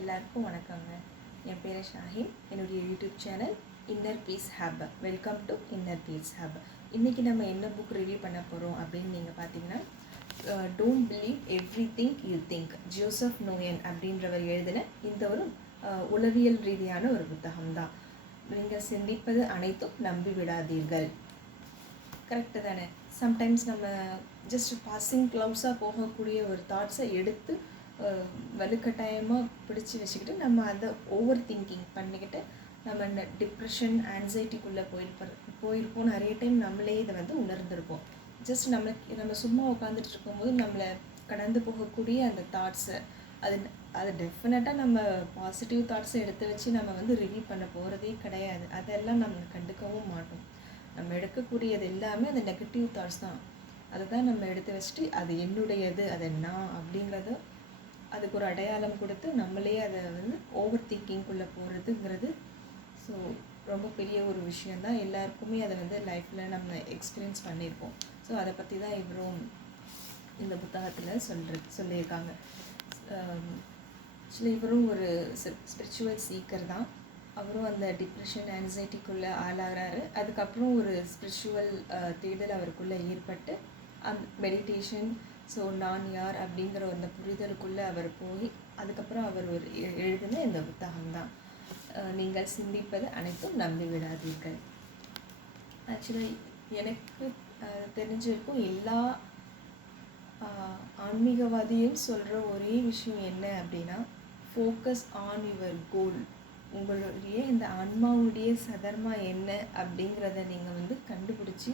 எல்லாருக்கும் வணக்கங்க. என் பேர் ஷாஹின். என்னுடைய YouTube channel inner piece hub. Welcome to inner piece hub. இன்றைக்கி நம்ம என்ன புக் ரிவ்யூ பண்ண போகிறோம் அப்படின்னு நீங்கள் பார்த்தீங்கன்னா, don't believe everything you think, Joseph நோயன் அப்படின்றவர் எழுதின இந்த ஒரு உளவியல் ரீதியான ஒரு புத்தகம்தான். நீங்கள் சிந்திப்பது அனைத்தும் நம்பி விடாதீர்கள். கரெக்டு தானே? சம்டைம்ஸ் நம்ம ஜஸ்ட் பாசிங் க்ளவுஸாக போகக்கூடிய ஒரு தாட்ஸை எடுத்து வலுக்கட்டாயமாக பிடிச்சி வச்சுக்கிட்டு நம்ம அதை ஓவர் திங்கிங் பண்ணிக்கிட்டு நம்ம இந்த டிப்ரெஷன் ஆன்சைட்டிக்குள்ளே போயிருப்போம். நிறைய டைம் நம்மளே இதை உணர்ந்திருப்போம். ஜஸ்ட் நம்ம சும்மா உட்காந்துட்டு இருக்கும்போது நம்மளை கடந்து போகக்கூடிய அந்த தாட்ஸை அது டெஃபினட்டாக நம்ம பாசிட்டிவ் தாட்ஸை எடுத்து வச்சு நம்ம ரிவ்யூ பண்ண போகிறதே கிடையாது. அதெல்லாம் நம்ம கண்டுக்கவும் மாட்டோம். நம்ம எடுக்கக்கூடியது எல்லாமே அந்த நெகட்டிவ் தாட்ஸ் தான். அதை தான் நம்ம எடுத்து வச்சுட்டு அது என்னுடையது, அது நான் அப்படிங்கிறத அதுக்கு ஒரு அடையாளம் கொடுத்து நம்மளே அதை ஓவர் திங்கிங்குள்ளே போகிறதுங்கிறது ஸோ ரொம்ப பெரிய ஒரு விஷயந்தான். எல்லாருக்குமே அதை லைஃப்பில் நம்ம எக்ஸ்பீரியன்ஸ் பண்ணியிருப்போம். ஸோ அதை பற்றி தான் இவரும் இந்த புத்தகத்தில் சொல்லியிருக்காங்க. ஆக்சுவலி இவரும் ஒரு ஸ்பிரிச்சுவல் சீக்கர் தான். அவரும் அந்த டிப்ரெஷன் ஆன்சைட்டிக்குள்ளே ஆளாகிறாரு. அதுக்கப்புறம் ஒரு ஸ்பிரிச்சுவல் தேடல் அவருக்குள்ளே ஏற்பட்டு அந்த மெடிடேஷன், ஸோ நான் யார் அப்படிங்கிற அந்த புரிதலுக்குள்ளே அவர் போய் அதுக்கப்புறம் அவர் ஒரு எழுதின இந்த புத்தகம்தான் நீங்கள் சிந்திப்பது அனைத்தும் நம்பி விடாதீர்கள். ஆக்சுவலி எனக்கு தெரிஞ்சிருக்கும் எல்லா ஆன்மீகவாதியும் சொல்கிற ஒரே விஷயம் என்ன அப்படின்னா, ஃபோக்கஸ் ஆன் யுவர் கோல். உங்களுடைய இந்த ஆன்மாவுடைய சதர்மா என்ன அப்படிங்கிறத நீங்கள் கண்டுபிடிச்சி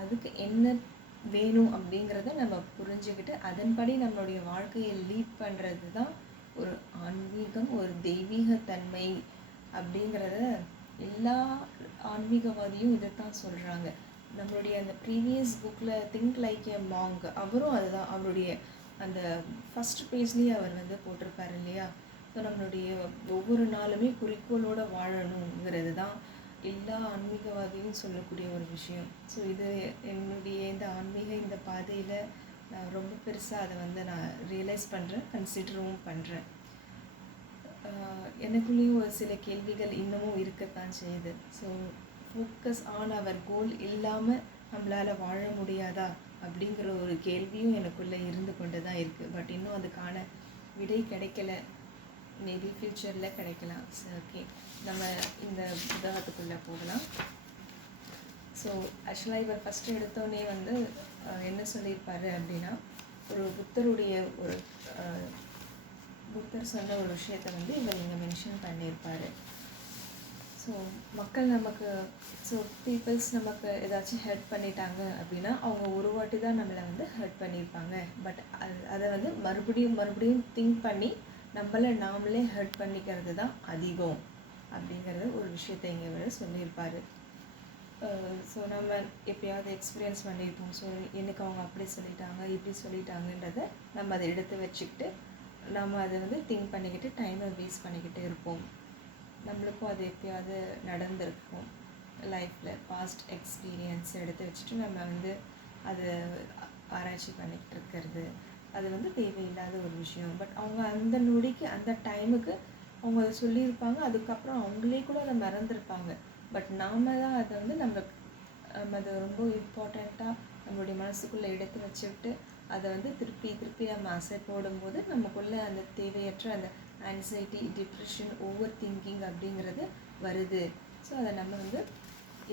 அதுக்கு என்ன வேணும் அப்படிங்கிறத நம்ம புரிஞ்சுக்கிட்டு அதன்படி நம்மளுடைய வாழ்க்கையை லீட் பண்ணுறது தான் ஒரு ஆன்மீகம், ஒரு தெய்வீகத்தன்மை அப்படிங்கிறத எல்லா ஆன்மீகவாதியும் இதைத்தான் சொல்கிறாங்க. நம்மளுடைய அந்த ப்ரீவியஸ் புக்கில் திங்க் லைக் எ மாங்க், அவரும் அதுதான் அவருடைய அந்த ஃபஸ்ட் பேஜ்லேயே அவர் போட்டிருப்பார் இல்லையா? ஸோ நம்மளுடைய ஒவ்வொரு நாளுமே குறிக்கோளோடு வாழணுங்கிறது தான் எல்லா ஆன்மீகவாதியும் சொல்லக்கூடிய ஒரு விஷயம். ஸோ இது என்னுடைய இந்த ஆன்மீக இந்த பாதையில் நான் ரொம்ப பெருசாக அதை நான் ரியலைஸ் பண்ணுறேன், கன்சிடரும் பண்ணுறேன். எனக்குள்ளேயும் ஒரு சில கேள்விகள் இன்னமும் இருக்கத்தான் செய்யுது. ஸோ ஃபோக்கஸ் ஆன் அவர் கோல் இல்லாமல் நம்மளால் வாழ முடியாதா அப்படிங்கிற ஒரு கேள்வியும் எனக்குள்ளே இருந்து கொண்டு தான் இருக்குது. பட் இன்னும் அதுக்கான விடை கிடைக்கல. மேபி ஃப்யூச்சரில் கிடைக்கலாம். ஸோ ஓகே, நம்ம இந்த புத்தகத்துக்குள்ளே போகலாம். ஸோ ஆக்சுவலாக இவர் ஃபஸ்ட்டு எடுத்தோடனே என்ன சொல்லியிருப்பார் அப்படின்னா, ஒரு புத்தருடைய ஒரு புத்தர் சொன்ன ஒரு விஷயத்தை இவர் இங்கே மென்ஷன் பண்ணியிருப்பார். ஸோ மக்கள் நமக்கு பீப்புள்ஸ் நமக்கு ஏதாச்சும் ஹெல்ப் பண்ணிட்டாங்க அப்படின்னா அவங்க ஒரு வாட்டி தான் நம்மளை ஹெல்ப் பண்ணியிருப்பாங்க. பட் அதை மறுபடியும் திங்க் பண்ணி நம்மளை நாமளே ஹர்ட் பண்ணிக்கிறது தான் அதிகம் அப்படிங்கிறது ஒரு விஷயத்தை இங்கே சொல்லியிருப்பார். ஸோ நம்ம எப்பயாவது எக்ஸ்பீரியன்ஸ் பண்ணியிருப்போம். ஸோ எனக்கு அவங்க அப்படி சொல்லிட்டாங்க, இப்படி சொல்லிட்டாங்கன்றதை நம்ம அதை எடுத்து வச்சுக்கிட்டு நம்ம அதை திங்க் பண்ணிக்கிட்டு டைமை வேஸ்ட் பண்ணிக்கிட்டு இருப்போம். நம்மளுக்கும் அது எப்பயாவது நடந்திருக்கும் லைஃப்பில். பாஸ்ட் எக்ஸ்பீரியன்ஸ் எடுத்து வச்சுட்டு நம்ம அதை ஆராய்ச்சி பண்ணிக்கிட்டு இருக்கிறது அது தேவையில்லாத ஒரு விஷயம். பட் அவங்க அந்த நொடிக்கு அந்த டைமுக்கு அவங்க அதை சொல்லியிருப்பாங்க. அதுக்கப்புறம் அவங்களே கூட அதை மறந்துருப்பாங்க. பட் நாம் தான் அதை நம்ம அதை ரொம்ப இம்பார்ட்டண்ட்டாக நம்மளுடைய மனசுக்குள்ளே எடுத்து வச்சுக்கிட்டு அதை திருப்பி நம்ம அசை போடும்போது நமக்குள்ளே அந்த தேவையற்ற அந்த ஆன்சைட்டி, டிப்ரெஷன், ஓவர் திங்கிங் அப்படிங்கிறது வருது. ஸோ அதை நம்ம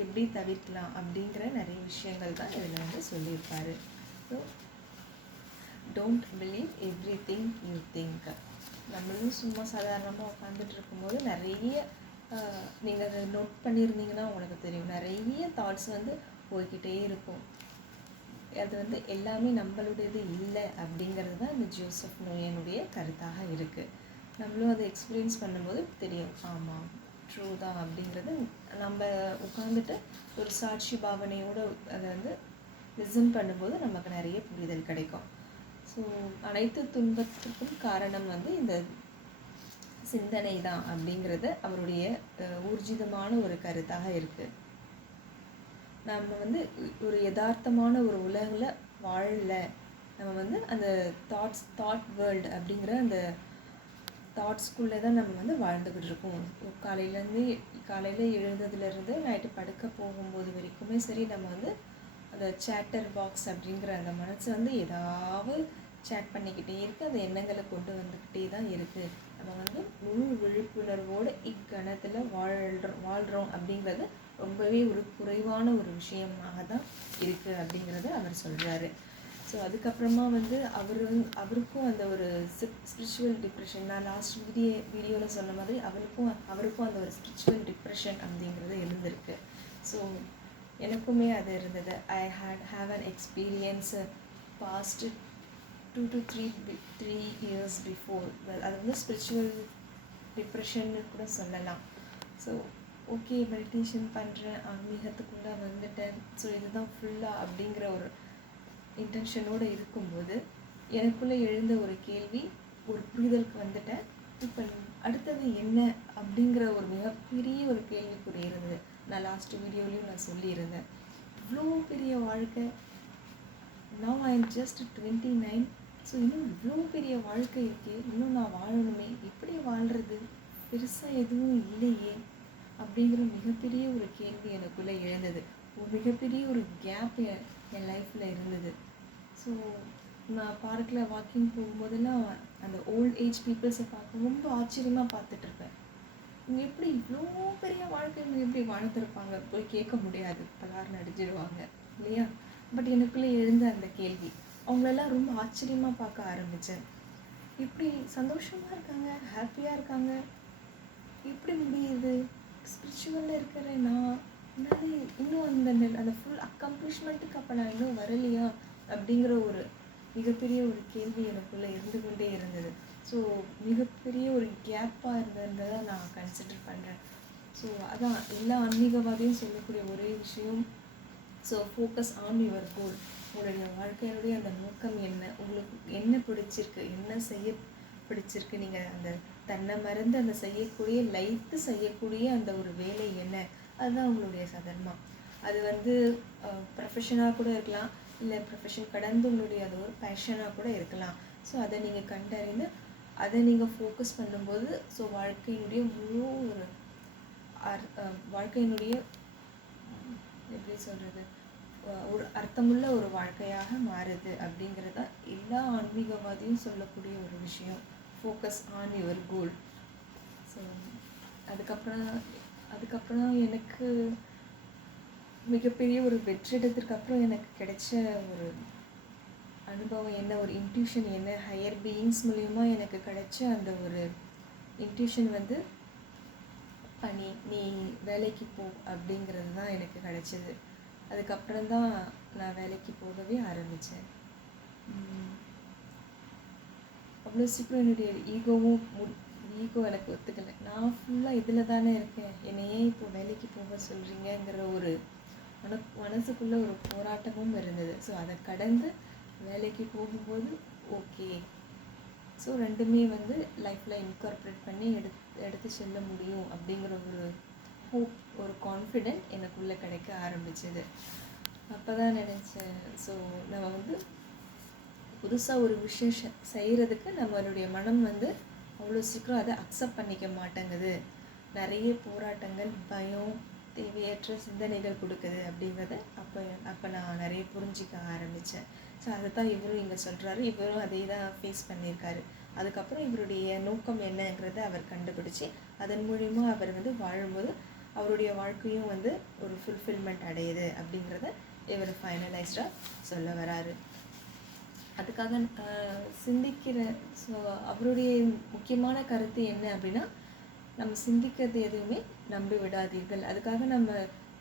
எப்படி தவிர்க்கலாம் அப்படிங்கிற நிறைய விஷயங்கள் தான் இதில் சொல்லியிருப்பார். So don't believe everything you think. நம்மளும் சும்மா சாதாரணமாக உட்காந்துட்டு இருக்கும்போது நிறைய நீங்கள் அதை நோட் பண்ணியிருந்தீங்கன்னா உங்களுக்கு தெரியும், நிறைய தாட்ஸ் போய்கிட்டே இருக்கும். அது எல்லாமே நம்மளுடையது இல்லை அப்படிங்கிறது தான் இந்த ஜோசப் நோயனுடைய கருத்தாக இருக்குது. நம்மளும் அதை எக்ஸ்பீரியன்ஸ் பண்ணும்போது தெரியும், ஆமாம் ட்ரூ தான் அப்படிங்கிறது. நம்ம உட்காந்துட்டு ஒரு சாட்சி பாவனையோடு அதை லிசன் பண்ணும்போது நமக்கு நிறைய புரிதல் கிடைக்கும். ஸோ அனைத்து துன்பத்துக்கும் காரணம் இந்த சிந்தனை தான் அப்படிங்கிறது அவருடைய ஊர்ஜிதமான ஒரு கருத்தாக இருக்குது. நம்ம ஒரு யதார்த்தமான ஒரு உலகில் வாழல. நம்ம அந்த தாட் வேர்ல்டு அப்படிங்கிற அந்த தாட்ஸ்குள்ளே தான் நம்ம வந்து வாழ்ந்துக்கிட்டு இருக்கோம். காலையில் எழுந்ததுலேருந்து நைட்டு படுக்க போகும்போது வரைக்குமே சரி, நம்ம வந்து அந்த சேட்டர் பாக்ஸ் அப்படிங்கிற அந்த மனசு வந்து ஏதாவது சேட் பண்ணிக்கிட்டே இருக்குது. அந்த எண்ணங்களை கொண்டு வந்துக்கிட்டே தான் இருக்குது. நம்ம வந்து முழு விழிப்புணர்வோடு இக்கணத்தில் வாழ்கிறோம் அப்படிங்கிறது ரொம்பவே ஒரு குறைவான ஒரு விஷயமாக தான் இருக்குது அப்படிங்கிறத அவர் சொல்கிறாரு. ஸோ அதுக்கப்புறமா வந்து அவருக்கும் அந்த ஒரு ஸ்பிரிச்சுவல் டிப்ரெஷன், நான் லாஸ்ட் வீடியோவில் சொன்ன மாதிரி அவருக்கும் அந்த ஒரு ஸ்பிரிச்சுவல் டிப்ரெஷன் அப்படிங்கிறது இருந்திருக்கு. ஸோ எனக்குமே அது இருந்தது. I have an experience past 2 to 3 years before. அது வந்து ஸ்பிரிச்சுவல் டிப்ரெஷன்னு கூட சொல்லலாம். ஸோ ஓகே, மெடிடேஷன் பண்ணுறேன், ஆன்மீகத்துக்குள்ளே வந்துட்டேன், ஸோ இதுதான் ஃபுல்லாக அப்படிங்கிற ஒரு இன்டென்ஷனோடு இருக்கும்போது எனக்குள்ளே எழுந்த ஒரு கேள்வி, ஒரு புரிதலுக்கு வந்துட்டேன். இப்போ அடுத்தது என்ன அப்படிங்கிற ஒரு மிகப்பெரிய ஒரு கேள்விக்குறி இருந்தது. நான் லாஸ்ட் வீடியோலையும் நான் சொல்லியிருந்தேன், இவ்வளோ பெரிய வாழ்க்கை, now I am just 29, so இன்னும் இவ்வளோ பெரிய வாழ்க்கை இருக்கே, இன்னும் நான் வாழணுமே, எப்படி வாழ்கிறது, பெருசாக எதுவும் இல்லையே அப்படிங்கிற மிகப்பெரிய ஒரு கேள்வி எனக்குள்ளே எழுந்தது. ஒரு மிகப்பெரிய ஒரு கேப் என் லைஃப்பில் இருந்தது. ஸோ நான் பார்க்கில் வாக்கிங் போகும்போதெல்லாம் அந்த ஓல்ட் ஏஜ் பீப்புள்ஸை பார்க்க ரொம்ப ஆச்சரியமாக பார்த்துட்ருப்பேன். இவங்க எப்படி இவ்வளோ பெரிய வாழ்க்கை இவங்க எப்படி வாழ்ந்துருப்பாங்க, போய் கேட்க முடியாது, பலார்னு அடிச்சிடுவாங்க இல்லையா. பட் எனக்குள்ளே எழுந்த அந்த கேள்வி, அவங்களெல்லாம் ரொம்ப ஆச்சரியமாக பார்க்க ஆரம்பித்தேன். இப்படி சந்தோஷமாக இருக்காங்க, ஹாப்பியாக இருக்காங்க, எப்படி முடியுது, ஸ்பிரிச்சுவலில் இருக்கிற நான் இன்னும் அந்த ஃபுல் அக்கம்ப்ளிஷ்மெண்ட்டுக்கு அப்போ நான் இன்னும் வரலையா அப்படிங்கிற ஒரு மிகப்பெரிய ஒரு கேள்வி எனக்குள்ளே இருந்து கொண்டே இருந்தது. ஸோ மிகப்பெரிய ஒரு கேப்பாக இருந்ததை நான் கன்சிடர் பண்ணுறேன். ஸோ அதான் எல்லா ஆன்மீகவாதியும் சொல்லக்கூடிய ஒரே விஷயம், so focus on your goal. உங்களுடைய வாழ்க்கையினுடைய அந்த நோக்கம் என்ன, உங்களுக்கு என்ன பிடிச்சிருக்கு, என்ன செய்ய பிடிச்சிருக்கு, நீங்கள் அந்த தன்னை மறந்து அந்த லயித்து செய்யக்கூடிய அந்த ஒரு வேலை என்ன, அதுதான் உங்களுடைய சதர்மா. அது வந்து ப்ரொஃபஷனாக கூட இருக்கலாம், இல்லை ப்ரொஃபஷன் கடந்து உங்களுடைய அது ஒரு பேஷனாக கூட இருக்கலாம். ஸோ அதை நீங்கள் கண்டறிந்து அதை நீங்கள் ஃபோக்கஸ் பண்ணும்போது, ஸோ வாழ்க்கையினுடைய முழு ஒரு வாழ்க்கையினுடைய எப்படி சொல்கிறது, ஒரு அர்த்தமுள்ள ஒரு வாழ்க்கையாக மாறுது அப்படிங்கிறத எல்லா ஆன்மீகவாதியும் சொல்லக்கூடிய ஒரு விஷயம், focus on your goal. So அதுக்கப்புறம் எனக்கு மிகப்பெரிய ஒரு வெற்றிடத்திற்கு அப்புறம் எனக்கு கிடைச்ச ஒரு அனுபவம் என்ன, ஒரு இன்ட்யூஷன் என்ன, ஹையர் பீயிங்ஸ் மூலிமா எனக்கு கிடைச்ச அந்த ஒரு இன்ட்யூஷன் வந்து, நீ வேலைக்கு போ அப்படிங்கிறது தான் எனக்கு கிடைச்சிது. அதுக்கப்புறம் தான் நான் வேலைக்கு போகவே ஆரம்பித்தேன். அவ்வளோ சீக்கிரம் என்னுடைய ஈகோ எனக்கு ஒத்துக்கலை. நான் ஃபுல்லாக இதில் தானே இருக்கேன், என்னையே இப்போ வேலைக்கு போக சொல்கிறீங்கிற ஒரு மனசுக்குள்ளே ஒரு போராட்டமும் இருந்தது. ஸோ அதை கடந்து வேலைக்கு போகும்போது ஓகே, ஸோ ரெண்டுமே வந்து லைஃப்பில் இன்கார்பரேட் பண்ணி எடுத்து செல்ல முடியும் அப்படிங்கிற ஒரு ஹோப், ஒரு கான்ஃபிடென்ட் எனக்குள்ளே கிடைக்க ஆரம்பிச்சது. அப்போ தான் நினச்சேன், ஸோ நம்ம வந்து புதுசாக ஒரு விஷயம் செய்கிறதுக்கு நம்மளுடைய மனம் வந்து அவ்வளோ சீக்கிரம் அதை அக்செப்ட் பண்ணிக்க மாட்டேங்குது, நிறைய போராட்டங்கள், பயம், தேவையற்ற சிந்தனைகள் கொடுக்குது அப்படிங்கிறத அப்போ நான் நிறைய புரிஞ்சிக்க ஆரம்பித்தேன். ஸோ அதை தான் இவரும் இங்கே சொல்கிறாரு. இவரும் அதே தான் ஃபேஸ் பண்ணியிருக்காரு. அதுக்கப்புறம் இவருடைய நோக்கம் என்னங்கிறத அவர் கண்டுபிடிச்சி அதன் மூலிமா அவர் வந்து வாழும்போது அவருடைய வாழ்க்கையும் வந்து ஒரு ஃபுல்ஃபில்மெண்ட் அடையுது அப்படிங்கிறத இவர் ஃபைனலைஸ்டாக சொல்ல வராரு. அதுக்காக சிந்திக்கிற, ஸோ அவருடைய முக்கியமான கருத்து என்ன அப்படின்னா, நம்ம சிந்திக்கிறது எதுவுமே நம்பி விடாதீர்கள். அதுக்காக நம்ம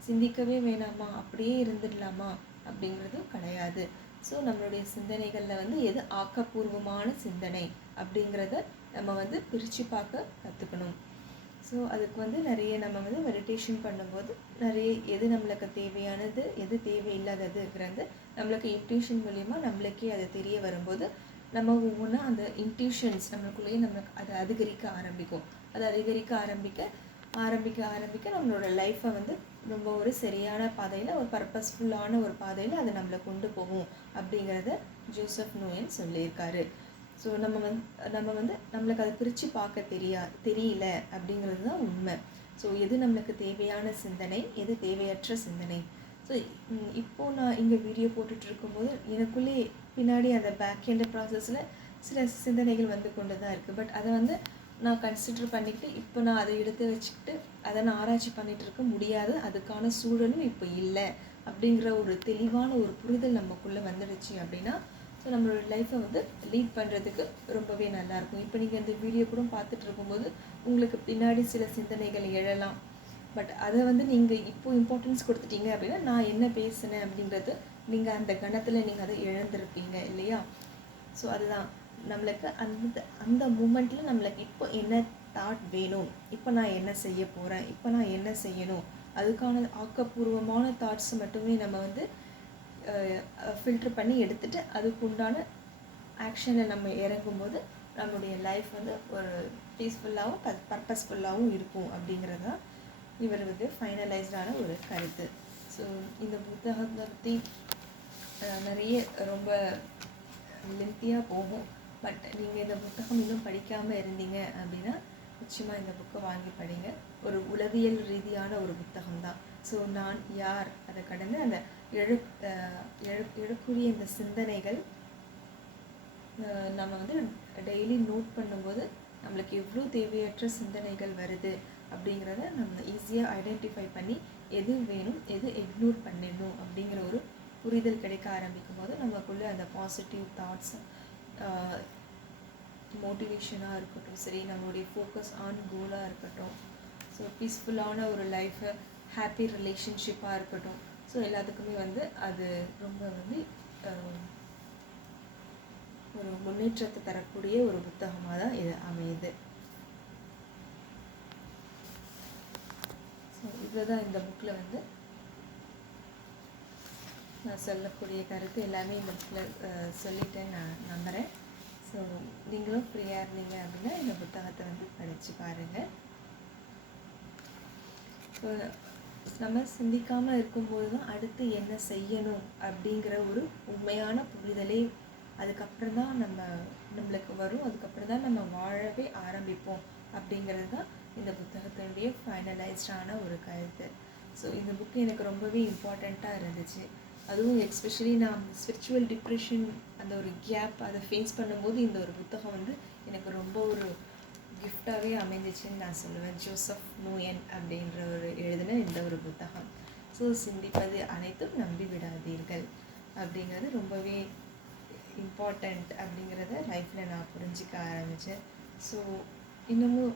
சிந்திக்கவே வேணாமா, அப்படியே இருந்துடலாமா அப்படிங்கிறதும் கிடையாது. ஸோ நம்மளுடைய சிந்தனைகளில் வந்து எது ஆக்கப்பூர்வமான சிந்தனை அப்படிங்கிறத நம்ம வந்து பிரித்து பார்க்க கற்றுக்கணும். ஸோ அதுக்கு வந்து நிறைய நம்ம வந்து மெடிடேஷன் பண்ணும்போது நிறைய எது நம்மளுக்கு தேவையானது, எது தேவையில்லாததுங்கிறது நம்மளுக்கு இன்ட்யூஷன் மூலிமா நம்மளுக்கே அது தெரிய வரும்போது நம்ம ஒவ்வொன்றா அந்த இன்ட்யூஷன்ஸ் நம்மளுக்குள்ளேயே நம்மளுக்கு அதை அதிகரிக்க ஆரம்பிக்கும். அது அதிகரிக்க ஆரம்பிக்க நம்மளோட லைஃப்பை வந்து ரொம்ப ஒரு சரியான பாதையில், ஒரு பர்பஸ்ஃபுல்லான ஒரு பாதையில் அதை நம்மளை கொண்டு போகும் அப்படிங்கிறத ஜோசப் நோயன் சொல்லியிருக்காரு. ஸோ நம்ம வந்து நம்மளுக்கு அதை பிரித்து பார்க்க தெரியல அப்படிங்கிறது தான் உண்மை. ஸோ எது நம்மளுக்கு தேவையான சிந்தனை, எது தேவையற்ற சிந்தனை. ஸோ இப்போது நான் இங்கே வீடியோ போட்டுட்ருக்கும்போது எனக்குள்ளே பின்னாடி அந்த பேக் எண்ட் ப்ராசஸில் சில சிந்தனைகள் வந்து கொண்டு தான் இருக்குது. பட் அதை வந்து நான் கன்சிடர் பண்ணிக்கிட்டு இப்போ நான் அதை எடுத்து வச்சுக்கிட்டு அதை நான் ஆராய்ச்சி பண்ணிகிட்டு இருக்க முடியாது, அதுக்கான சூழலும் இப்போ இல்லை அப்படிங்கிற ஒரு தெளிவான ஒரு புரிதல் நமக்குள்ளே வந்துடுச்சு அப்படின்னா ஸோ நம்மளோட லைஃப்பை வந்து லீட் பண்ணுறதுக்கு ரொம்பவே நல்லாயிருக்கும். இப்போ நீங்கள் இந்த வீடியோ கூட பார்த்துட்டு இருக்கும்போது உங்களுக்கு பின்னாடி சில சிந்தனைகள் எழலாம். பட் அதை வந்து நீங்கள் இப்போது இம்பார்ட்டன்ஸ் கொடுத்துட்டீங்க அப்படின்னா நான் என்ன பேசினேன் அப்படின்றது நீங்கள் அந்த கணத்தில் நீங்கள் அதை இழந்திருப்பீங்க இல்லையா? ஸோ அதுதான் நம்மளுக்கு அந்த மூமெண்ட்டில் நம்மளுக்கு இப்போ என்ன தாட் வேணும், இப்போ நான் என்ன செய்ய போகிறேன், இப்போ நான் என்ன செய்யணும், அதுக்கான ஆக்கப்பூர்வமான தாட்ஸ் மட்டுமே நம்ம வந்து ஃபில்டர் பண்ணி எடுத்துகிட்டு அதுக்கு உண்டான ஆக்ஷனை நம்ம இறங்கும்போது நம்மளுடைய லைஃப் வந்து ஒரு பீஸ்ஃபுல்லாகவும் பர்பஸ்ஃபுல்லாகவும் இருக்கும் அப்படிங்கிறது தான் இவர் வந்து ஃபைனலைஸ்டான ஒரு கருத்து. ஸோ இந்த புத்தகத்தை பற்றி நிறைய ரொம்ப லென்த்தியாக போகும். பட் நீங்கள் இந்த புத்தகம் இன்னும் படிக்காமல் இருந்தீங்க அப்படின்னா நிச்சயமாக இந்த புக்கை வாங்கி படிங்க. ஒரு உளவியல் ரீதியான ஒரு புத்தகம் தான். ஸோ நான் யார், அதை கடந்து அந்த எழக்கூடிய இந்த சிந்தனைகள் நம்ம வந்து டெய்லி நோட் பண்ணும்போது நம்மளுக்கு எவ்வளோ தேவையற்ற சிந்தனைகள் வருது அப்படிங்கிறத நம்ம ஈஸியாக ஐடென்டிஃபை பண்ணி எது வேணும், எது இக்னோர் பண்ணிடணும் அப்படிங்கிற ஒரு புரிதல் கிடைக்க ஆரம்பிக்கும் போது நமக்குள்ளே அந்த பாசிட்டிவ் தாட்ஸ், மோட்டிவேஷனாக இருக்கட்டும் சரி, நம்மளுடைய ஃபோக்கஸ் ஆன் கோலாக இருக்கட்டும், ஸோ பீஸ்ஃபுல்லான ஒரு லைஃபை, ஹாப்பி ரிலேஷன்ஷிப்பாக இருக்கட்டும், ஸோ எல்லாத்துக்குமே வந்து அது ரொம்ப வந்து ஒரு முன்னேற்றத்தை தரக்கூடிய ஒரு புத்தகமாக தான் இது அமையுது. ஸோ இதுதான் இந்த புக்கில் வந்து நான் சொல்லக்கூடிய கருத்து எல்லாமே இந்த புக்கில் சொல்லிட்டேன்னு நான் நம்புகிறேன். ஸோ நீங்களும் ஃப்ரீயாக இருந்தீங்க அப்படின்னா இந்த புத்தகத்தை வந்து படித்து பாருங்கள். ஸோ நம்ம சிந்திக்காமல் இருக்கும்போது தான் அடுத்து என்ன செய்யணும் அப்படிங்கிற ஒரு உண்மையான புரிதலே அதுக்கப்புறம் தான் நம்மளுக்கு வரும். அதுக்கப்புறம் தான் நம்ம வாழவே ஆரம்பிப்போம் அப்படிங்கிறது தான் இந்த புத்தகத்தினுடைய ஃபைனலைஸ்டான ஒரு கருத்து. ஸோ இந்த புக்கு எனக்கு ரொம்பவே இம்பார்ட்டண்ட்டாக இருந்துச்சு. அதுவும் எஸ்பெஷலி நான் ஸ்பிரிச்சுவல் டிப்ரெஷன் அந்த ஒரு கேப் அதை ஃபேஸ் பண்ணும்போது இந்த ஒரு புத்தகம் வந்து எனக்கு ரொம்ப ஒரு கிஃப்டாகவே அமைந்துச்சுன்னு நான் சொல்லுவேன். ஜோசப் நோயன் அப்படின்ற ஒரு எழுதின இந்த ஒரு புத்தகம். ஸோ சிந்திப்பது அனைத்தும் நம்பி விடாதீர்கள் அப்படிங்கிறது ரொம்பவே இம்பார்ட்டண்ட் அப்படிங்கிறத லைஃப்பில் நான் புரிஞ்சிக்க ஆரம்பித்தேன். ஸோ இன்னமும்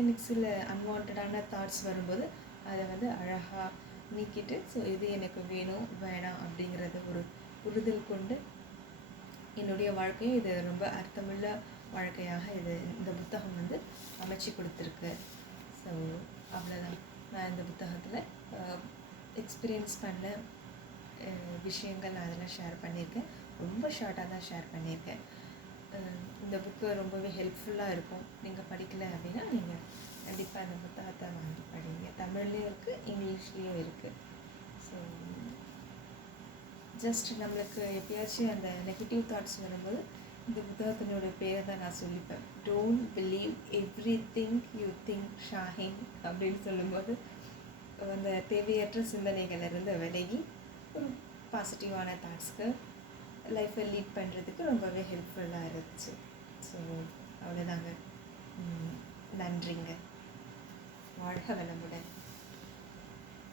எனக்கு சில அன்வான்டான தாட்ஸ் வரும்போது அதை வந்து அழகாக நீக்கிட்டு ஸோ இது எனக்கு வேணும் வேணாம் அப்படிங்கிறத ஒரு புரிதல் கொண்டு என்னுடைய வாழ்க்கையும் இது ரொம்ப அர்த்தமுள்ள வாழ்க்கையாக இந்த புத்தகம் வந்து அமைச்சு கொடுத்துருக்கு. ஸோ அவ்வளோதான். நான் இந்த புத்தகத்தில் எக்ஸ்பீரியன்ஸ் பண்ண விஷயங்கள் நான் அதில் ஷேர் பண்ணியிருக்கேன். ரொம்ப ஷார்ட்டாக தான் ஷேர் பண்ணியிருக்கேன். இந்த புக்கு ரொம்பவே ஹெல்ப்ஃபுல்லாக இருக்கும். நீங்கள் படிக்கலை அப்படின்னா நீங்கள் கண்டிப்பாக அந்த புத்தகத்தை வாங்கி படிங்க. தமிழ்லேயும் இருக்குது, இங்கிலீஷ்லேயும் இருக்குது. ஸோ ஜஸ்ட் நம்மளுக்கு எப்பயாச்சும் அந்த நெகட்டிவ் தாட்ஸ் வரும்போது இந்த புத்தகத்தினோட பேரை தான் நான் சொல்லிப்பேன். Don't believe everything you think Shahin அப்படின்னு சொல்லும்போது அந்த தேவையற்ற சிந்தனைகளிலிருந்து விலகி ஒரு பாசிட்டிவான தாட்ஸ்க்கு லைஃப்பை லீட் பண்ணுறதுக்கு ரொம்பவே ஹெல்ப்ஃபுல்லாக இருந்துச்சு. ஸோ அவ்வளோதாங்க. நன்றிங்க. வாழ்க வளமுடன்.